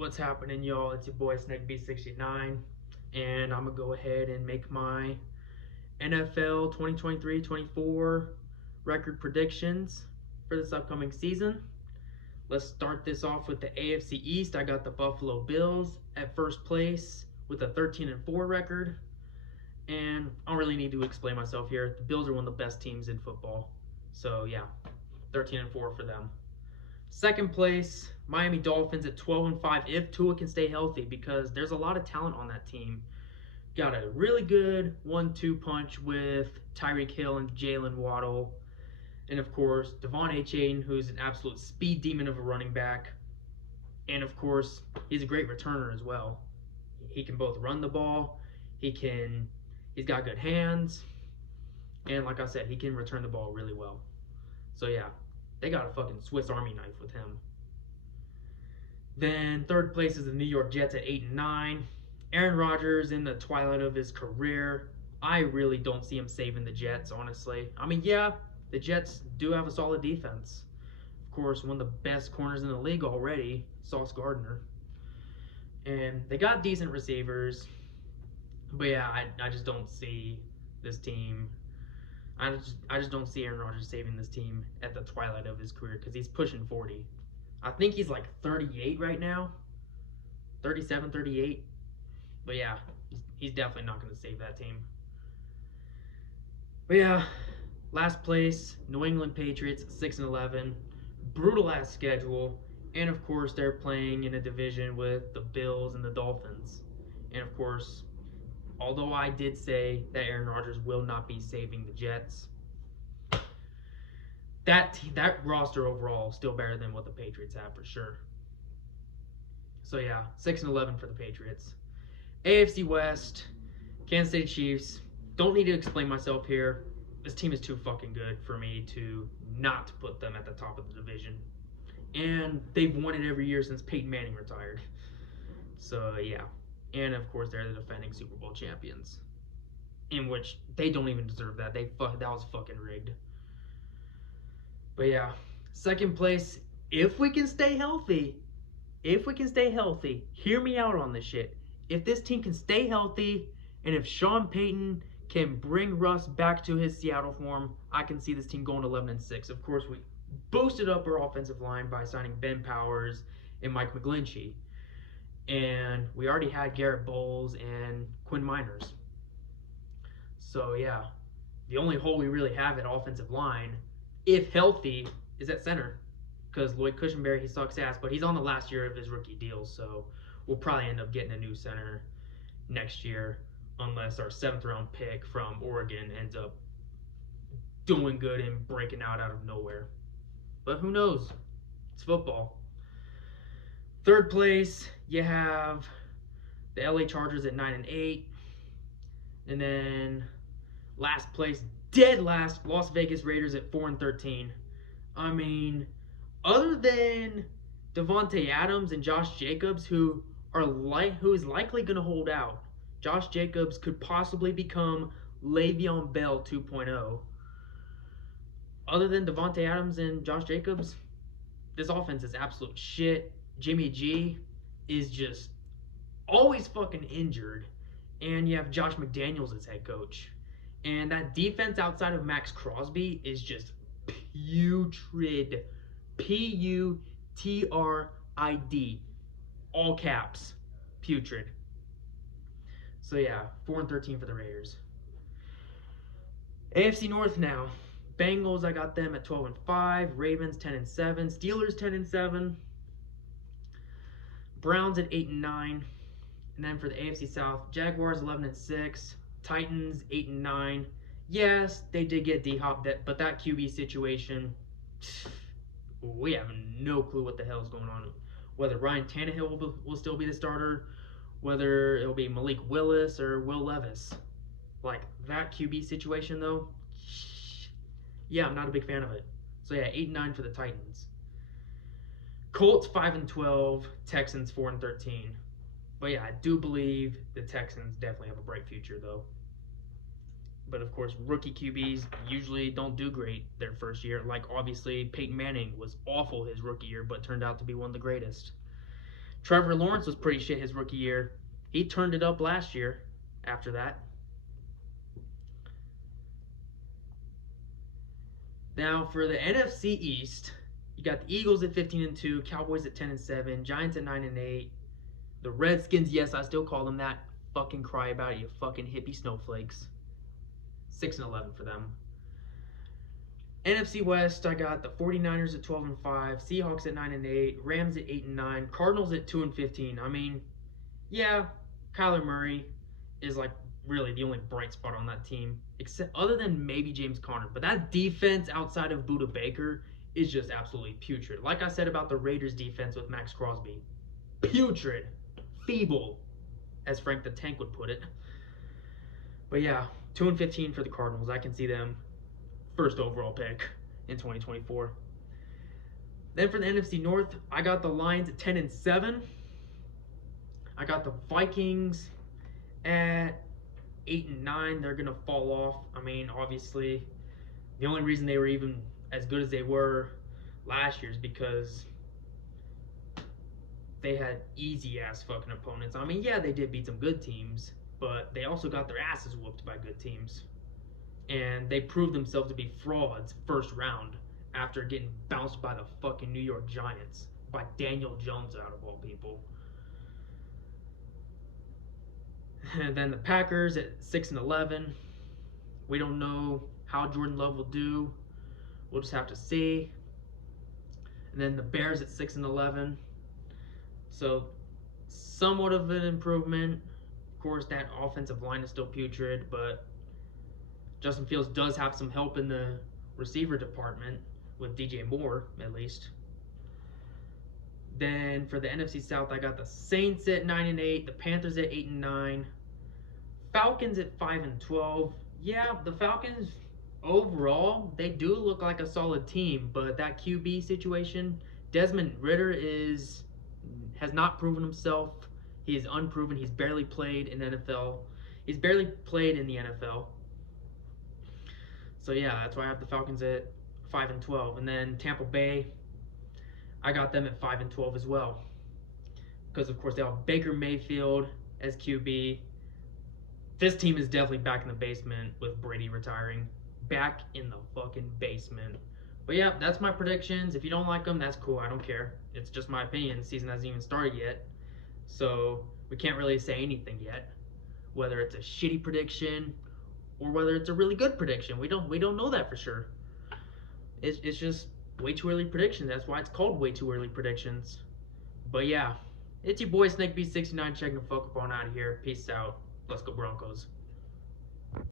What's happening, y'all? It's your boy SnakeB69, and I'm gonna go ahead and make my NFL 2023-24 record predictions for this upcoming season. Let's start this off with the AFC East. I got the Buffalo Bills at first place with a 13-4 record, and I don't really need to explain myself here. The Bills are one of the best teams in football, so yeah, 13-4 for them. Second place, Miami Dolphins at 12-5 if Tua can stay healthy, because there's a lot of talent on that team. Got a really good 1-2 punch with Tyreek Hill and Jalen Waddle. And of course, Devon Achane, who's an absolute speed demon of a running back. And of course, he's a great returner as well. He can both run the ball, he's got good hands, and like I said, he can return the ball really well. So yeah, they got a fucking Swiss Army knife with him. Then third place is the New York Jets at 8-9. Aaron Rodgers in the twilight of his career. I really don't see him saving the Jets, honestly. I mean, yeah, the Jets do have a solid defense. Of course, one of the best corners in the league already, Sauce Gardner. And they got decent receivers. But yeah, I just don't see this team. I just don't see Aaron Rodgers saving this team at the twilight of his career, because he's pushing 40. I think he's like 38 right now. 37, 38. But yeah, he's definitely not going to save that team. But yeah, last place, New England Patriots, 6-11. Brutal ass schedule. And of course, they're playing in a division with the Bills and the Dolphins. And of course, although I did say that Aaron Rodgers will not be saving the Jets, that roster overall is still better than what the Patriots have for sure. So yeah, 6-11 for the Patriots. AFC West, Kansas City Chiefs. Don't need to explain myself here. This team is too fucking good for me to not put them at the top of the division. And they've won it every year since Peyton Manning retired. So yeah. And of course, they're the defending Super Bowl champions, in which they don't even deserve that. That was fucking rigged. But yeah, second place. If we can stay healthy, hear me out on this shit. If this team can stay healthy, and if Sean Payton can bring Russ back to his Seattle form, I can see this team going 11-6. Of course, we boosted up our offensive line by signing Ben Powers and Mike McGlinchey. And we already had Garrett Bowles and Quinn Miners. So yeah, the only hole we really have at offensive line, if healthy, is at center. Because Lloyd Cushenberry, he sucks ass, but he's on the last year of his rookie deal, so we'll probably end up getting a new center next year, unless our 7th round pick from Oregon ends up doing good and breaking out of nowhere. But who knows? It's football. Third place, you have the LA Chargers at 9-8. And then last place, dead last, Las Vegas Raiders at 4-13. I mean, other than Devontae Adams and Josh Jacobs, who is likely going to hold out, Josh Jacobs could possibly become Le'Veon Bell 2.0. Other than Devontae Adams and Josh Jacobs, this offense is absolute shit. Jimmy G is just always fucking injured. And you have Josh McDaniels as head coach. And that defense outside of Max Crosby is just putrid. Putrid. All caps. Putrid. So yeah, 4-13 for the Raiders. AFC North now. Bengals, I got them at 12-5. Ravens 10-7. Steelers 10-7. Browns at 8-9. And then for the AFC South, Jaguars 11-6. Titans 8-9. Yes, they did get D-Hop, but that QB situation, we have no clue what the hell is going on. Whether Ryan Tannehill will still be the starter, whether it'll be Malik Willis or Will Levis. Like, that QB situation, though, yeah, I'm not a big fan of it. So yeah, 8-9 for the Titans. Colts 5-12. Texans 4-13. But yeah, I do believe the Texans definitely have a bright future, though. But of course, rookie QBs usually don't do great their first year. Like, obviously, Peyton Manning was awful his rookie year, but turned out to be one of the greatest. Trevor Lawrence was pretty shit his rookie year. He turned it up last year after that. Now for the NFC East, you got the Eagles at 15-2, Cowboys at 10-7, Giants at 9-8. The Redskins, yes, I still call them that. Fucking cry about it, you fucking hippie snowflakes. 6-11 for them. NFC West, I got the 49ers at 12-5, Seahawks at 9-8, Rams at 8-9, Cardinals at 2-15. I mean, yeah, Kyler Murray is like really the only bright spot on that team, except other than maybe James Conner. But that defense outside of Budda Baker is just absolutely putrid. Like I said about the Raiders defense with Max Crosby. Putrid. Feeble, as Frank the Tank would put it. But yeah, 2-15 for the Cardinals. I can see them first overall pick in 2024. Then for the NFC North, I got the Lions at 10-7. I got the Vikings at 8-9. They're gonna fall off. I mean, obviously, the only reason they were even as good as they were last year is because they had easy ass fucking opponents. I mean, yeah, they did beat some good teams, but they also got their asses whooped by good teams. And they proved themselves to be frauds first round after getting bounced by the fucking New York Giants, by Daniel Jones out of all people. And then the Packers at 6-11. We don't know how Jordan Love will do. We'll just have to see. And then the Bears at 6-11. So somewhat of an improvement. Of course, that offensive line is still putrid, but Justin Fields does have some help in the receiver department with DJ Moore, at least. Then for the NFC South, I got the Saints at 9-8, the Panthers at 8-9, Falcons at 5-12. Yeah, the Falcons overall, they do look like a solid team, but that QB situation, Desmond Ridder has not proven himself. He is unproven. He's barely played in NFL. He's barely played in the NFL. So yeah, that's why I have the Falcons at 5-12. And then Tampa Bay, I got them at 5-12 as well. Because of course they have Baker Mayfield as QB. This team is definitely back in the basement with Brady retiring. Back in the fucking basement. But yeah, that's my predictions. If you don't like them, that's cool. I don't care. It's just my opinion. The season hasn't even started yet. So we can't really say anything yet. Whether it's a shitty prediction or whether it's a really good prediction. We don't know that for sure. It's just way too early predictions. That's why it's called way too early predictions. But yeah, it's your boy Snake B69 checking the fuck up on out of here. Peace out. Let's go Broncos.